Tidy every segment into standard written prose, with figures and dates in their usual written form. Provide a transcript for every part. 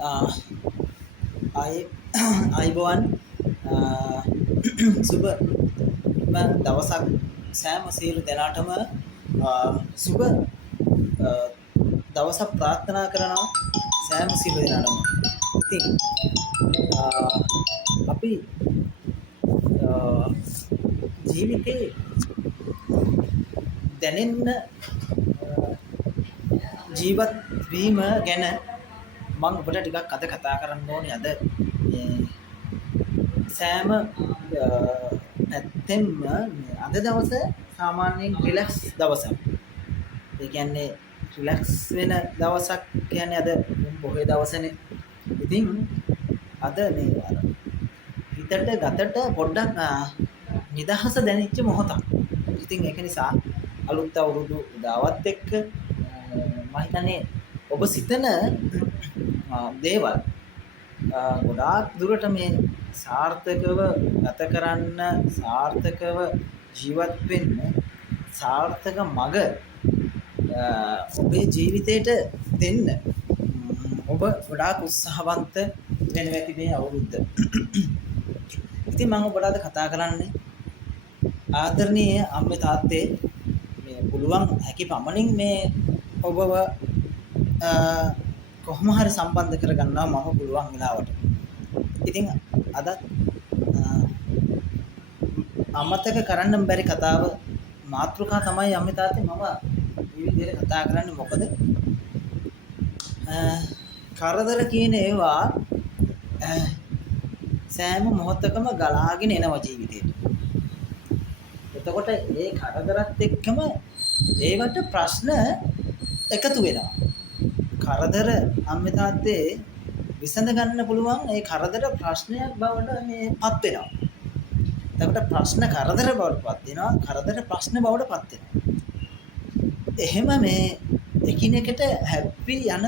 ආයි අයිබෝවන් සුබ දවසක් සෑම සියලු දෙනාටම සුබ දවසක් ප්‍රාර්ථනා කරනවා සෑම සියලු දෙනාටම. ඉතින් අපි ජීවිතේ දැනෙන්න ජීවත් වීම ගැන මම ඔබට ටිකක් අද කතා කරන්න ඕනේ. අද සෑම පැත්තෙම අද දවස සාමාන්‍යයෙන් රිලැක්ස් දවසක්. ඒ කියන්නේ රිලැක්ස් වෙන දවසක් කියන්නේ අද පොහේ දවසනේ. ඉතින් අද මේ හිතට ගතට පොඩ්ඩක් නිදහස දැනෙච්ච මොහොතක්. ඉතින් ඒක නිසා අලුත් අවුරුදු උදාවත් එක්ක මම හිතන්නේ ඔබ සිතන දේවල් ගොඩාක් දුරට මේ සාර්ථකව ගත කරන්න, සාර්ථකව ජීවත් වෙන්න, සාර්ථක මඟ ඔබේ ජීවිතයට දෙන්න ඔබ ගොඩාක් උත්සාහවන්ත වෙනවා ඇති මේ අවුරුද්ද. ඉතින් මම ඔබට අද කතා කරන්නේ ආදරණීය අම්මේ තාත්තේ මේ පුළුවන් හැකි පමණින් මේ ඔබව කොහොම හරි සම්බන්ධ කරගන්නවා මම පුළුවන් වෙලාවට. ඉතින් අද අමතක කරන්න බැරි කතාව මාතෘකා තමයි අම්මේ තාත්තේ මම මේ විදිහට කතා කරන්නේ. මොකද කරදර කියන ඒවා සෑම මොහොතකම ගලාගෙන එනවා ජීවිතේට. එතකොට ඒ කරදරත් එක්කම ඒවට ප්‍රශ්න එකතු වෙනවා. කරදර අම්මේ තාත්තේ විසඳ ගන්න පුළුවන් ඒ කරදර ප්‍රශ්නයක් බවට මේපත් වෙනවා. එතකොට ප්‍රශ්න කරදර බවට පත් වෙනවා, කරදර ප්‍රශ්න බවට පත් වෙනවා. එහෙම මේ එකිනෙකට හැප්පි යන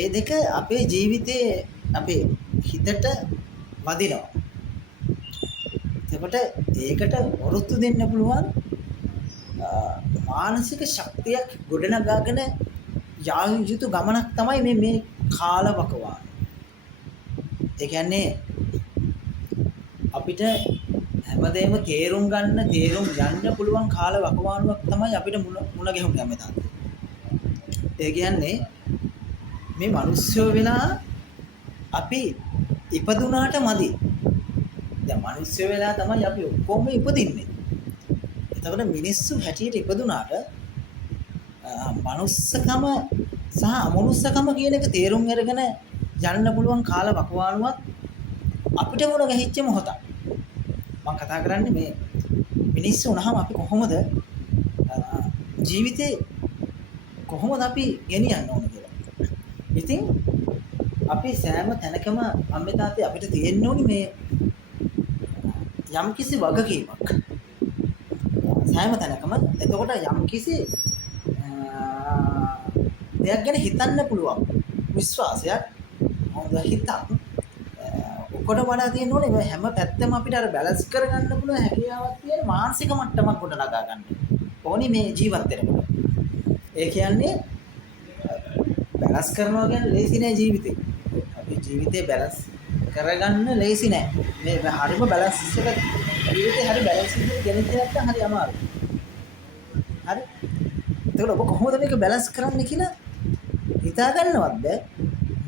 ඒ දෙක අපේ ජීවිතේ අපේ හිතට වදිනවා. එතකොට ඒකට වරුත්තු දෙන්න පුළුවන් මානසික ශක්තියක් ගොඩනගාගෙන යා යුතු ගමනක් තමයි මේ කාලවකවාන. ඒ කියන්නේ අපිට හැමදේම තේරුම් යන්න පුළුවන් කාලවකවානුවක් තමයි අපිට මුණ ගැහුනේ අම්මේ තාත්තේ. ඒ කියන්නේ මේ මිනිස්සු වෙලා අපි ඉපදුනාට මදි. දැන් මිනිස්සු වෙලා තමයි අපි ඔක්කොම ඉපදින්නේ. එතකොට මිනිස්සු හැටියට ඉපදුනාට මනුස්සකම සහ අමනුස්සකම කියන එක තේරුම් අරගෙන යන්න පුළුවන් කාලවකවානුවක් අපිට මුණ ගැහිච්ච මොහොතක්. මම කතා කරන්නේ මේ මිනිස්සු වුණාම අපි කොහොමද ජීවිතේ කොහොමද අපි ගෙනියන්න ඕන කියලා. ඉතින් අපි සෑම තැනකම අම්මේ තාත්තේ අපිට තියෙන්න ඕනි මේ යම්කිසි වගකීමක්. සෑම තැනකම එතකොට යම්කිසි දෙයක් ගැන හිතන්න පුළුවන් විශ්වාසයක්, හොඳ හිතක් ඔක්කොට වඩා තියෙන්න ඕනේ. මේ හැම පැත්තම අපිට අර බැලන්ස් කරගන්න පුළුවන් හැකියාවක් තියෙන මානසික මට්ටමක් ගොඩනගා ගන්න ඕනේ මේ ජීවත් වෙනකොට. ඒ කියන්නේ බැලන්ස් කරනවා කියන්නේ ලේසි නෑ ජීවිතේ. අපි ජීවිතේ බැලන්ස් කරගන්න ලේසි නෑ. මේ හරිම බැලන්ස් එක ජීවිතේ හරි බැලන්ස් එකක් ගෙනිච්ච නැත්නම් හරි අමාරුයි. හරි. ඒකල ඔබ කොහොමද මේක බැලන්ස් කරන්න කියලා හිතා ගන්නවත් බෑ.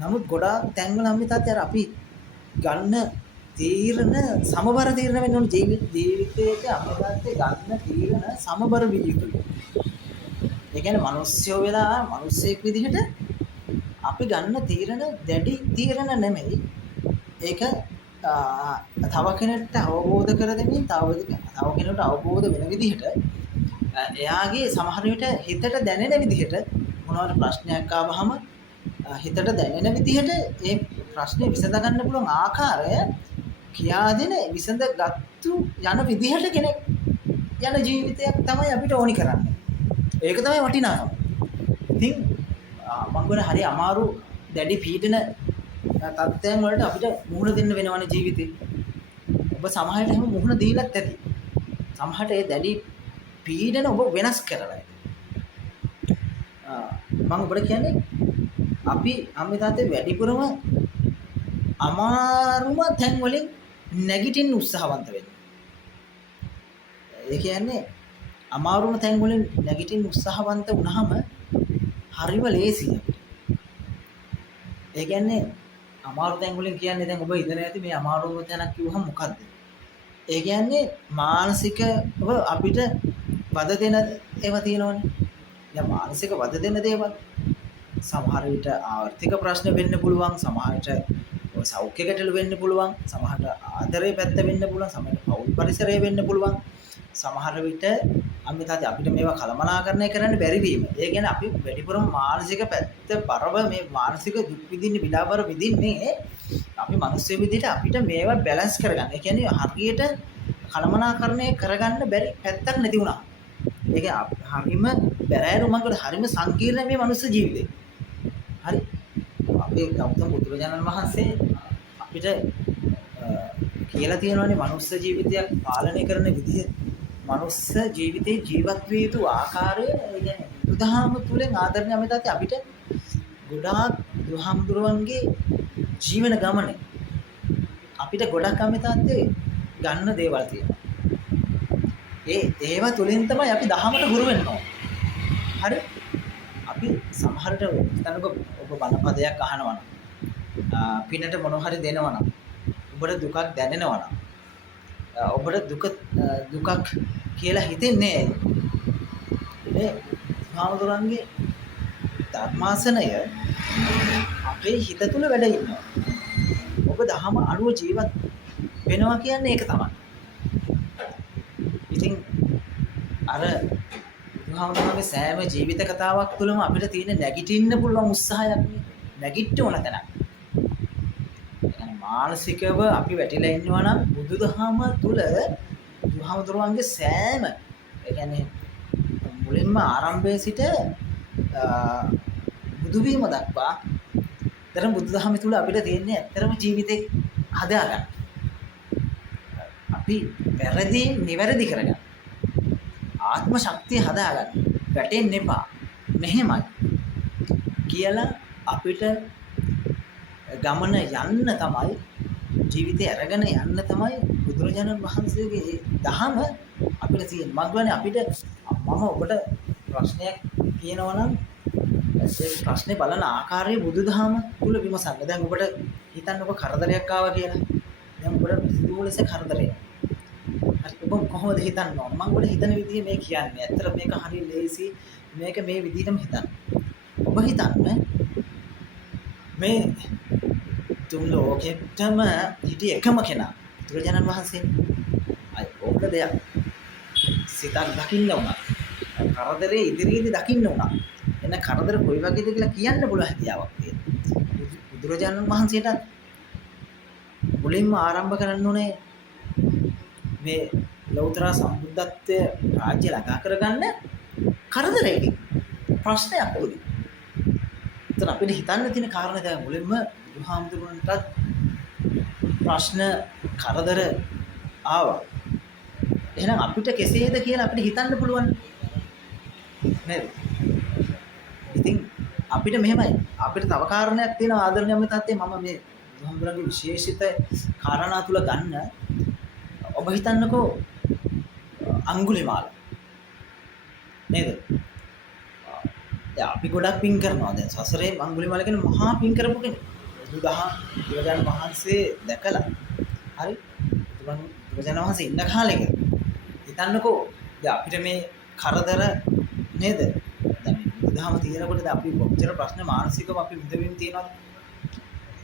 නමුත් ගොඩාක් තැන්වල අම්මේ තාත්තේ අර අපි ගන්න තීරණ සමබර තීරණ වෙන්න ඕනේ. ජීවිතයේදී අම්මේ තාත්තේ ගන්න තීරණ සමබර විය යුතුයි. ඒ කියන්නේ මිනිස්සුયો වෙලා මිනිස්සෙක් විදිහට අපි ගන්න තීරණ දැඩි තීරණ නෙමෙයි. ඒක තව කෙනෙක්ට අවබෝධ කර දෙමින් තව කෙනෙකුට අවබෝධ වෙන විදිහට එයාගේ සමහර විට හිතට දැනෙන විදිහට මොනවාට ප්‍රශ්නයක් ආවහම හිතට දැනෙන විදිහට ඒ ප්‍රශ්නේ විසඳ ගන්න පුළුවන් ආකාරය කියා දෙන විසඳගත්තු යන විදිහට කෙනෙක් යන ජීවිතයක් තමයි අපිට ඕනි කරන්නේ. ඒක තමයි වටිනාකම. ඉතින් මම කියන හරි අමාරු දැඩි පීඩන තත්ත්වයන් වලට අපිට මුහුණ දෙන්න වෙනවනේ ජීවිතේ. ඔබ සමහරට එහෙම මුහුණ දීලත් ඇති. සමහරට ඒ දැඩි පීඩන ඔබ වෙනස් කරලා. මම ඔබට කියන්නේ අපි අම්මේ තාත්තේ වැඩිපුරම අමාරුම තැන් වලින් නැගිටින්න උත්සාහවන්ත වෙන්න. ඒ කියන්නේ අමාරුම තැන් වලින් නැගිටින්න උත්සාහවන්ත වුණාම හරිම ලේසියි අපිට. ඒ කියන්නේ අමාරු තැන් වලින් කියන්නේ දැන් ඔබ ඉඳලා ඇති මේ අමාරුම තැනක් කිව්වහම මොකද්ද? ඒ කියන්නේ මානසිකව අපිට වද දෙන ඒවා තියෙනවනේ. දැන් මානසික වද දෙන දේවල් සමහර විට ආර්ථික ප්‍රශ්න වෙන්න පුළුවන්, සමහර විට සෞඛ්‍ය ගැටලු වෙන්න පුළුවන්, සමහරට ආදරේ පැත්ත වෙන්න පුළුවන්, සමහරට පෞල් පරිසරය වෙන්න පුළුවන්. සමහර විට අම්මේ තාත්තේ අපිට මේවා කළමනාකරණය කරන්න බැරි වීම. ඒ කියන්නේ අපි වැඩිපුරම මානසික පැත්ත පරව මේ මානසික දුක් විඳින්න විලාපර විඳින්නේ අපි මිනිස්සු විදිහට අපිට මේවා බැලන්ස් කරගන්න. ඒ කියන්නේ හරියට කළමනාකරණය කරගන්න බැරි පැත්තක් නැති වුණා. ඒක හරිම බැරෑරුමකට හරිම සංකීර්ණ මේ මනුස්ස ජීවිතේ. හරි. අපේ ගෞතම බුදුරජාණන් වහන්සේ අපිට කියලා තියෙනවානේ මනුස්ස ජීවිතයක් පාලනය කරන විදිහ, මනුස්ස ජීවිතේ ජීවත් විය යුතු ආකාරය. ඒ කියන්නේ බුදුදහම තුලින් ආදරණීය අමිතාත් අපිට ගොඩාක් බුදුහාමුදුරුවන්ගේ ජීවන ගමනේ අපිට ගොඩක් අමිතාත්තේ ගන්න දේවල් තියෙනවා. ඒවා තුලින් තමයි අපි දහමට හුරු වෙන්න ඕන. හරි? අපි සමහරට හිතන්නකො ඔබ බණපදයක් අහනවා නම් පිනට මොනවා හරි දෙනවා නම් ඔබට දුකක් දැනෙනවා නම් ඔබට දුකක් කියලා හිතෙන්නේ මේ හාමුදුරන්ගේ ධර්මාසනය අපේ හිත තුළ වැඩ ඉන්නවා. ඔබ දහම අනුව ජීවත් වෙනවා කියන්නේ ඒක තමයි. ඉතින් අර හාමුදුරන්ගේ සෑම ජීවිත කතාවක් තුළම අපිට තියෙන නැගිටින්න පුළුවන් උත්සාහයක් නේ. නැගිට ඕන තැන. මානසිකව අපි වැටිලා ඉන්නවා නම් බුදුදහම තුළ බුදුහාමුදුරුවන්ගේ සෑම ඒ කියන්නේ මුලින්ම ආරම්භයේ සිට බුදු වීම දක්වා දරන බුදුදහම තුළ අපිට තියෙන්නේ ඇත්තරම ජීවිතේ හදාගන්න. අපි වැරදි නිවැරදි කරගන්න. ආත්ම ශක්තිය හදාගන්න. වැටෙන්න එපා. මෙහෙමයි කියලා අපිට ගමන යන්න තමයි ජීවිතය අරගෙන යන්න තමයි බුදුරජාණන් වහන්සේගේ දහම අපිට තියෙන. මම කියන්නේ අපිට මම ඔබට ප්‍රශ්නයක් කියනවා නම් ඒ ප්‍රශ්නේ බලන ආකාරය බුදුදහම තුල විමසන්න. දැන් ඔබට හිතන්න ඔබ කරදරයක් ආවා කියලා. දැන් ඔබට සිදුවු ලෙස කරදරයක්. හරි ඔබ කොහොමද හිතන්න ඕන? මම ඔබට හිතන විදිහ මේ කියන්නේ. ඇත්තට මේක හරි ලේසි. මේක මේ විදිහටම හිතන්න. ඔබ හිතන්න මේ තුන් ලෝකෙටම හිටිය එකම කෙනා බුදුරජාණන් වහන්සේ. අය ඕක දෙයක් සිතක් දකින්න උනා. කරදරේ ඉදිරියේදී දකින්න උනා. එන කරදර කොයි වගේද කියලා කියන්න පුළුවන් හැකියාවක් තියෙනවා. බුදුරජාණන් වහන්සේට මුලින්ම ආරම්භ කරන්න උනේ මේ ලෞතර සම්බුද්ධත්වය රාජ්‍ය ළඟා කරගන්න කරදරයකින් ප්‍රශ්නයක් වුණේ. එතන අපිට හිතන්න තියෙන කාරණා දැන් මුලින්ම බුදුහාමුදුරන්ටත් ප්‍රශ්න කරදර ආවා. එහෙනම් අපිට කෙසේද කියලා අපිට හිතන්න පුළුවන් නේද? ඉතින් අපිට මෙහෙමයි. අපිට තව කාරණයක් තියෙනවා ආදරණීය අමිතාත්තේ මම මේ බුදුහාමුදුරන්ගේ විශේෂිත කාරණා තුල ගන්න. ඔබ හිතන්නකෝ අඟුලිමාල නේද? අපි ගොඩක් පින් කරනවා. දැන් සසරේ අඟුලිමාල කියන්නේ මහා පින් කරපු කෙනෙක්. බුදුරජාණන් වහන්සේ දැකලා හරි බුදුරජාණන් වහන්සේ ඉන්න කාලෙක හිතන්නකෝ දැන් අපිට මේ කරදර නේද? දැන් බුදුදහම තියෙනකොට දැන් අපි කොච්චර ප්‍රශ්න මානසිකව අපි විඳවින් තියෙනවද?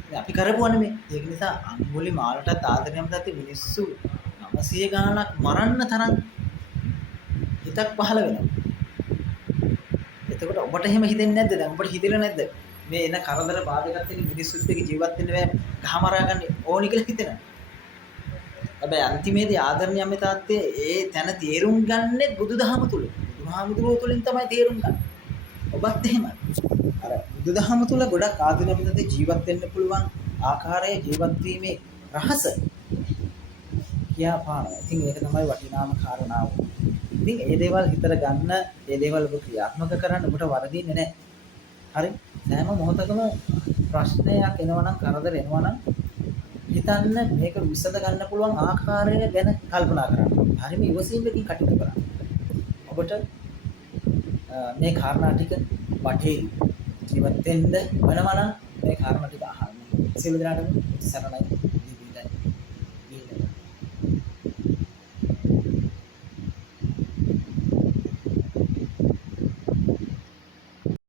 දැන් අපි කරපුවානේ මේ. ඒක නිසා අඟුලිමාලටත් ආදරණීයම තත්ති මිනිස්සු 900 ගණනක් මරන්න තරම් හිතක් පහළ වෙනවා. එතකොට ඔබට එහෙම හිතෙන්නේ නැද්ද? දැන් ඔබට හිතෙන්නේ නැද්ද? මේ එන කරදර බාධකත් එක්ක මිනිස්සුත් එක්ක ජීවත් වෙන්න බෑ ගහමරා ගන්න ඕනි කියලා හිතෙනවා. හැබැයි අන්තිමේදී ආදරණීය අම්මේ තාත්තේ ඒ තැන තේරුම් ගන්නේ බුදුදහම තුල. බුදුහාමුදුරුවෝ තුලින් තමයි තේරුම් ගන්න. ඔබත් එහෙමයි. අර බුදුදහම තුල ගොඩක් ආදරණීය අම්මේ තාත්තේ ජීවත් වෙන්න පුළුවන් ආකාරයේ ජීවත් වීමේ රහස කියාපානවා. ඉතින් ඒක තමයි වටිනාම කාරණාව. ඉතින් මේ දේවල් හිතට ගන්න, මේ දේවල් ඔබ ක්‍රියාත්මක කරන්න ඔබට වරදින්නේ නැහැ. හරි සෑම මොහොතකම ප්‍රශ්නයක් එනවා නම් කරදර එනවා නම් හිතන්න මේක විසඳ ගන්න පුළුවන් ආකාරය ගැන කල්පනා කරන්න. හරිම ඉවසීමකින් කටයුතු කරන්න. ඔබට මේ කාරණා ටික වටේ ජීවත් වෙන්න වෙනවා නම් මේ කාරණා ටික අහන්න. සියලු දෙනාටම සරණයි.